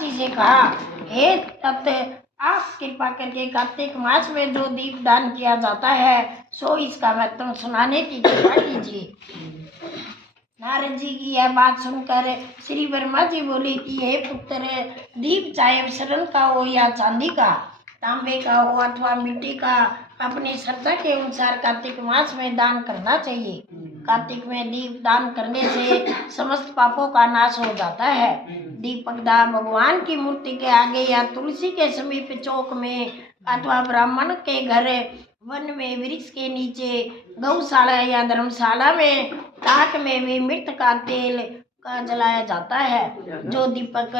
जी से कहा, हे तप्त, आप कृपा करके कार्तिक मास में जो दीप दान किया जाता है सो इसका महत्व सुनाने की कृपा कीजिए। नारद जी की यह बात सुनकर श्री ब्रह्मा जी बोले कि हे पुत्र, दीप चाहे स्वर्ण का हो या चांदी का, तांबे का हो अथवा मिट्टी का, अपनी श्रद्धा के अनुसार कार्तिक मास में दान करना चाहिए। कार्तिक में दीप दान करने से समस्त पापों का नाश हो जाता है। दीपक दान भगवान की मूर्ति के आगे या तुलसी के समीप चौक में अथवा ब्राह्मण के घर, वन में, वृक्ष के नीचे, गौशाला या धर्मशाला में, ताक में भी मृत का तेल का जलाया जाता है। जो दीपक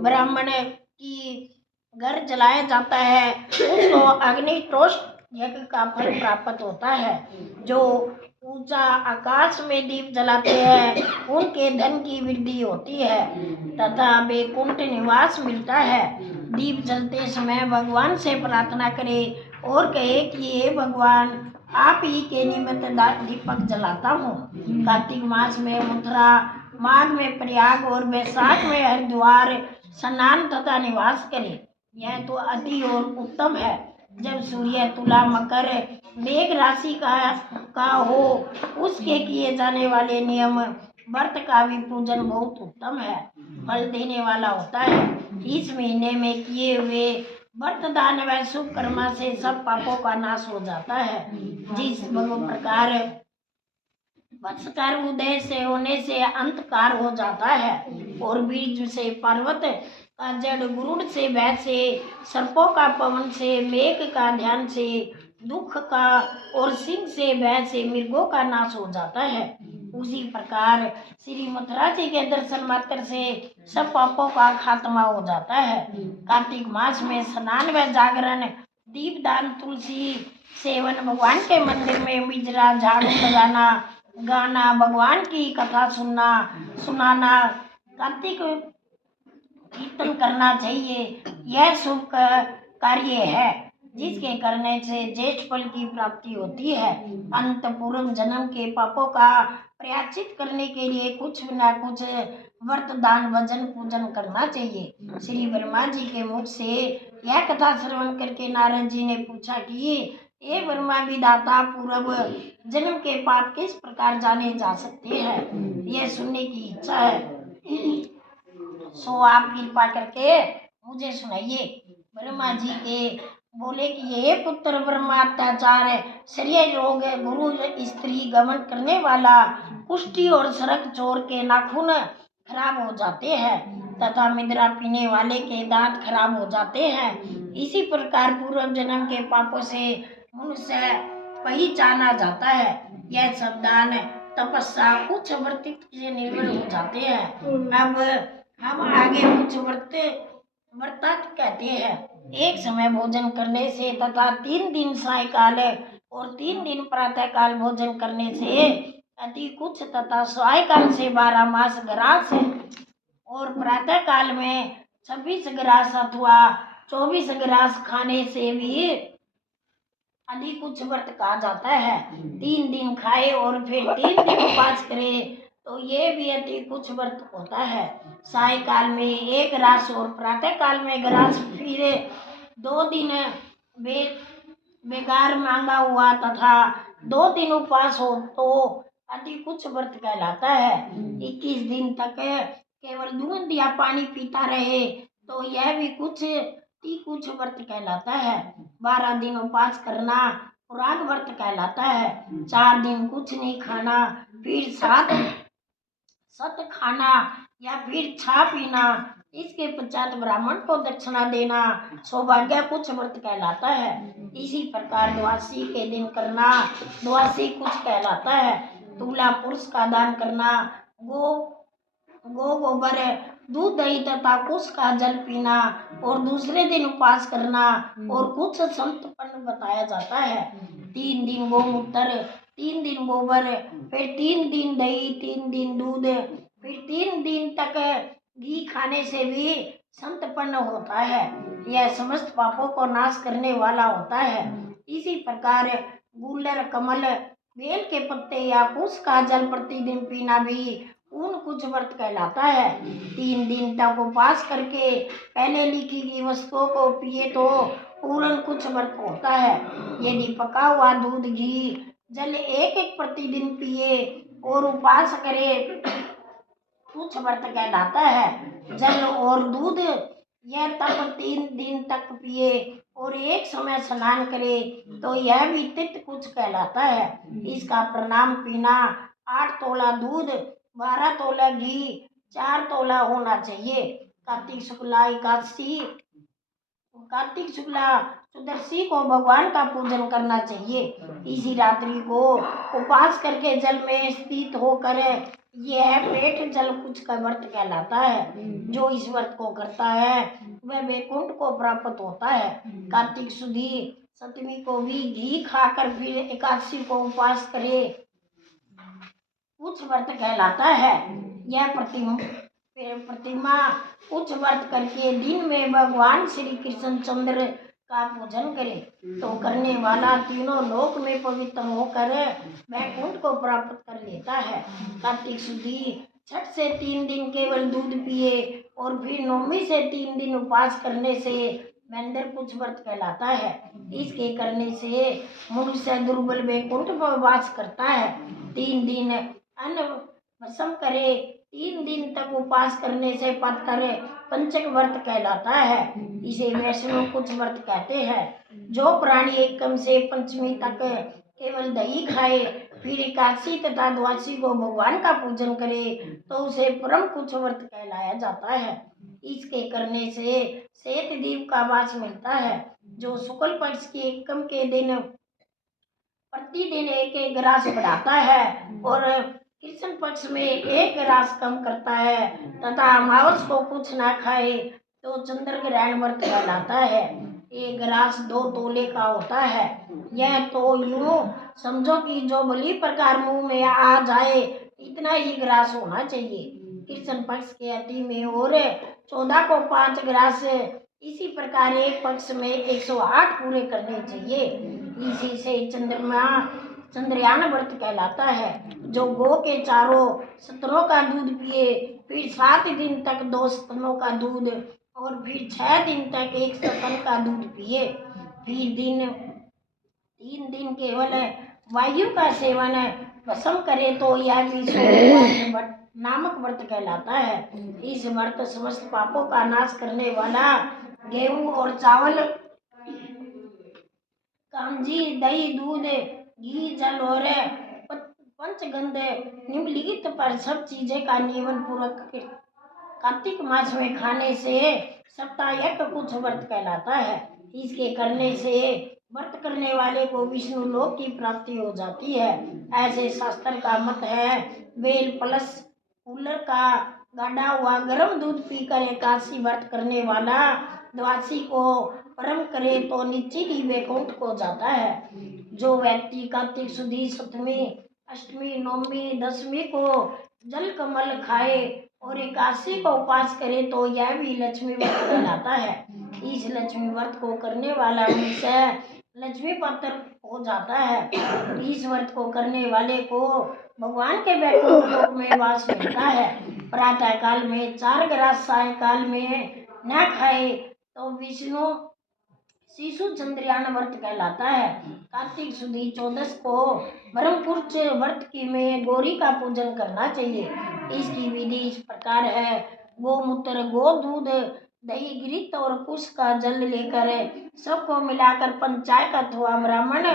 ब्राह्मण की घर जलाया जाता है उसको अग्नितोष यज्ञ का फल प्राप्त होता है। जो ऊंचा आकाश में दीप जलाते हैं उनके धन की वृद्धि होती है तथा वैकुंठ निवास मिलता है। दीप जलते समय भगवान से प्रार्थना करें और कहे कि हे भगवान, आप ही के निमित्त दीपक जलाता हूँ। कार्तिक मास में मथुरा, माघ में प्रयाग और वैशाख में हरिद्वार स्नान तथा निवास करें। यह तो अति और उत्तम है। जब सूर्य तुला मकर मेघ राशि का हो उसके किए जाने वाले नियम व्रत का भी पूजन बहुत उत्तम है, फल देने वाला होता है। इस महीने में किए हुए व्रत दान व शुभ कर्म से सब पापों का नाश हो जाता है। जिस प्रकार वत्सकार उदय से होने से अंतकार हो जाता है और बीज से पर्वत का जड़, गुरुड़ से भय से, सर्पों का पवन से, मेघ का ध्यान से दुख का और सिंह से भय से मृगों का नाश हो जाता है, उसी प्रकार श्री मथुरा जी के दर्शन मात्र से सब पापों का खात्मा हो जाता है। कार्तिक मास में स्नान व जागरण, दीप दान, तुलसी सेवन, भगवान के मंदिर में बिजरा झाड़ू लगाना, गाना, भगवान की कथा सुनाना, कार्तिक कीर्तन करना चाहिए। यह शुभ कार्य है जिसके करने से ज्येष्ठ फल की प्राप्ति होती है। अंत पूर्व जन्म के पापों का प्रायश्चित करने के लिए कुछ न कुछ व्रत दान भजन पूजन करना चाहिए। श्री ब्रह्मा जी के मुख से यह कथा श्रवण करके नारद जी ने पूछा कि ये ब्रह्मा विधाता, पूर्व जन्म के पाप किस प्रकार जाने जा सकते हैं, यह सुनने की इच्छा है, सो आप कृपा करके मुझे सुनाइए। ब्रह्मा जी के बोले कि ये पुत्र, ब्रह्मा अत्याचार, शरीर रोग, गुरु स्त्री गमन करने वाला, कुष्ठी और सरक चोर के नाखून खराब हो जाते हैं तथा मिद्रा पीने वाले के दांत खराब हो जाते हैं। इसी प्रकार पूर्व जन्म के पापों से मनुष्य पहचाना जाता है। यह सब दान, तपस्या, कुछ वर्तित से निर्भर हो जाते हैं। अब हम आगे कुछ व्रत कहते हैं। एक समय भोजन करने से तथा 3 दिन सायकाल और 3 दिन प्रातः काल भोजन करने से अति कुछ तथा सायकाल से 12 मास ग्रास और प्रातः काल में 26 ग्रास अथवा 24 ग्रास खाने से भी आदि कुछ व्रत कहा जाता है। 3 दिन खाए और फिर 3 दिन उपवास करे तो ये भी अति कुछ व्रत होता है। सायकाल में 1 ग्रास और प्रातः काल में ग्रास, फिर 2 दिन बेगार मांगा हुआ तथा 2 दिन उपवास हो तो अति कुछ व्रत कहलाता है। 21 दिन तक केवल दूध या पानी पीता रहे तो यह भी कुछ व्रत कहलाता है। 12 दिन उपवास करना पुराग व्रत कहलाता है। 4 दिन कुछ नहीं खाना, फिर 7 सत खाना या फिर छा पीना, इसके पश्चात ब्राह्मण को दक्षिणा देना सौभाग्य कुछ व्रत कहलाता है। इसी प्रकार द्वादशी के दिन करना द्वादशी कुछ कहलाता है। तुला पुरुष का दान करना, गोबर, दूध, दही तथा कुश का जल पीना और दूसरे दिन उपवास करना और कुछ संतपन बताया जाता है। 3 दिन गोमूत्र, 3 दिन गोबर, फिर 3 दिन दही, 3 दिन दूध, फिर 3 दिन तक घी खाने से भी संतपन होता है। यह समस्त पापों को नाश करने वाला होता है। इसी प्रकार गुलर, कमल, बेल के पत्ते या कुश का जल प्रतिदिन पीना भी पूर्ण कुछ व्रत कहलाता है। 3 दिन तक उपवास करके पहले लिखी गई वस्तुओं को पिए तो पूर्ण कुछ व्रत होता है। यदि पका हुआ दूध, घी, जल एक एक प्रतिदिन पिए और उपवास करे कुछ व्रत कहलाता है। जल और दूध यह तब 3 दिन तक पिए और एक समय स्नान करे तो यह भी तित कुछ कहलाता है। इसका प्रणाम पीना 8 तोला दूध, 12 तोला घी, 4 तोला होना चाहिए। कार्तिक शुक्ला चतुर्दशी को भगवान का पूजन करना चाहिए। इसी रात्रि को उपवास करके जल में स्थित होकर यह पेट जल कुछ का व्रत कहलाता है। जो इस व्रत को करता है वह वैकुंठ को प्राप्त होता है। कार्तिक शुद्धि सप्तमी को भी घी खाकर फिर एकादशी को उपवास करे कुछ व्रत कहलाता है। यह प्रतिमा कुछ व्रत करके दिन में भगवान श्री कृष्ण चंद्र का पूजन करे तो करने वाला तीनों लोक में पवित्र होकर वैकुंठ को प्राप्त कर लेता है। कार्तिक शुद्धि छठ से 3 दिन केवल दूध पिए और फिर नौमी से 3 दिन उपवास करने से वेंदर कुछ व्रत कहलाता है। इसके करने से मनुष्य दुर्बल वैकुंठ पर वास करता है। 3 दिन अन्न भस्म करे, 3 दिन तक उपवास करने से पत्थर पंचक व्रत कहलाता है। इसे वैष्णव कुछ व्रत कहते हैं। जो प्राणी एकम से पंचमी तक केवल दही खाए फिर एकादशी तथा द्वादशी को भगवान का पूजन करे तो उसे परम कुछ व्रत कहलाया जाता है। इसके करने से श्वेत दीप का वास मिलता है। जो शुक्ल पक्ष की एकम के दिन प्रतिदिन एक एक ग्रास बढ़ाता है और कृष्ण पक्ष में 1 ग्रास कम करता है तथा अमावस को कुछ ना खाए तो चंद्र ग्रहण व्रत कहलाता है। 1 ग्रास 2 तोले का होता है। यह तो यूं समझो कि जो भली प्रकार मुंह में आ जाए इतना ही ग्रास होना चाहिए। कृष्ण पक्ष के अति में और 14 को 5 ग्रास, इसी प्रकार एक पक्ष में 108 पूरे करने चाहिए। इसी से चंद्रयान व्रत कहलाता है। जो गो के चारों स्तनों का दूध पिए फिर 7 दिन तक 2 स्तनों का दूध और फिर 6 दिन तक 1 स्तन का दूध पिए फिर 3 दिन केवल वायु का सेवन भस्म करे तो यह भी नामक व्रत कहलाता है। इस व्रत समस्त पापों का नाश करने वाला गेहूं और चावल, कांजी, दही, दूध, घी, जल और पंचगंध निम्नलिखित पर सब चीजें का नियमन पूर्वक कार्तिक मास में खाने से सप्ताह कुछ व्रत कहलाता है। इसके करने से व्रत करने वाले को विष्णु लोक की प्राप्ति हो जाती है। ऐसे शास्त्र का मत है। बेल प्लस कूलर का गाढ़ा हुआ गर्म दूध पीकर एकादशी व्रत करने वाला द्वादशी को परम करे तो निश्चित ही वैकुंठ को जाता है। जो व्यक्ति कार्तिक शुद्धि सप्तमी, अष्टमी, नवमी, दशमी को जल कमल खाए और एकादशी को उपवास करे तो यह भी लक्ष्मी व्रत कहलाता है। इस लक्ष्मी व्रत को करने वाला मनुष्य लक्ष्मी पात्र हो जाता है। इस व्रत को करने वाले को भगवान के वैकुंठ लोक में वास मिलता है। प्रातः काल में 4 ग्रास, सायकाल में न खाए तो विष्णु शिशु चंद्रयान व्रत कहलाता है। कार्तिक शुद्धि 14 को ब्रह्मपुरुष व्रत की में गौरी का पूजन करना चाहिए। इसकी विधि इस प्रकार है। गोमूत्र, गो दूध, दही, घृत और कुश का जल लेकर सबको मिलाकर पंचायत अथवा ब्राह्मण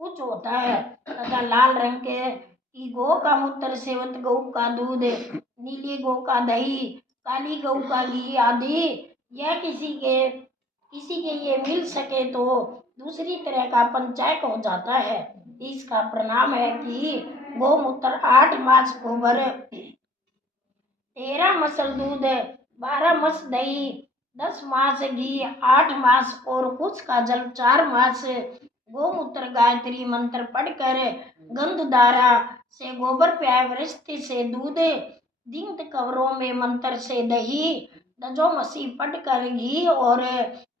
कुछ होता है तथा लाल रंग के की गौ का मूत्र, सेवत गौ का दूध, नीली गौ का दही, काली गौ का घी आदि यह किसी के ये मिल सके तो दूसरी तरह का पंचायत हो जाता है। इसका प्रणाम है कि गोमूत्र 8 मास गोबर, 13 मसल दूध, 12 मस दही, 10 मास घी, 8 मास और कुछ का जल, 4 मास गोमूत्र गायत्री मंत्र पढ़कर गंधधारा से गोबर प्याय, वृष्टि से दूध, दिंग कवरों में मंत्र से दही, दजोमसी पढ़कर घी और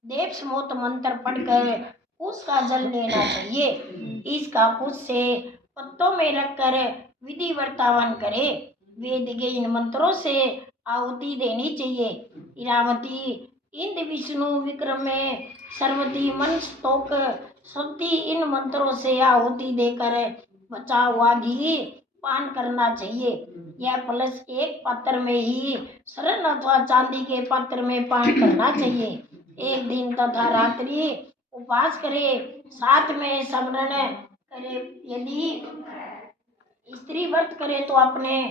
देव समोत मंत्र पढ़कर उसका जल लेना चाहिए। इसका कुछ से पत्तों में रखकर विधि वर्तावन करे। वेद के इन मंत्रों से आहुति देनी चाहिए। इरावती इंद्र विष्णु विक्रम में सर्वती मन स्तोक सती इन मंत्रों से आहुति देकर बचा हुआ घी पान करना चाहिए। यह प्लस एक पात्र में ही स्वर्ण अथवा चांदी के पात्र में पान करना चाहिए। एक दिन तथा रात्रि उपवास करे, साथ में स्मरण करे। यदि स्त्री व्रत करे तो अपने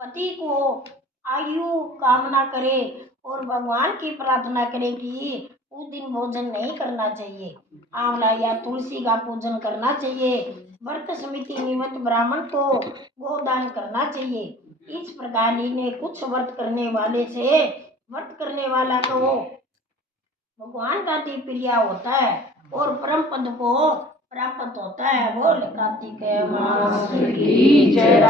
पति को आयु कामना करे और भगवान की प्रार्थना करे कि उस दिन भोजन नहीं करना चाहिए। आंवला या तुलसी का पूजन करना चाहिए। व्रत समिति निमित्त ब्राह्मण को गोदान करना चाहिए। इस प्रकार इन्हें कुछ व्रत करने वाले से व्रत करने वाला को भगवान का अति प्रिय होता है और परम पद को प्राप्त होता है। बोल कार्तिक मास की जय।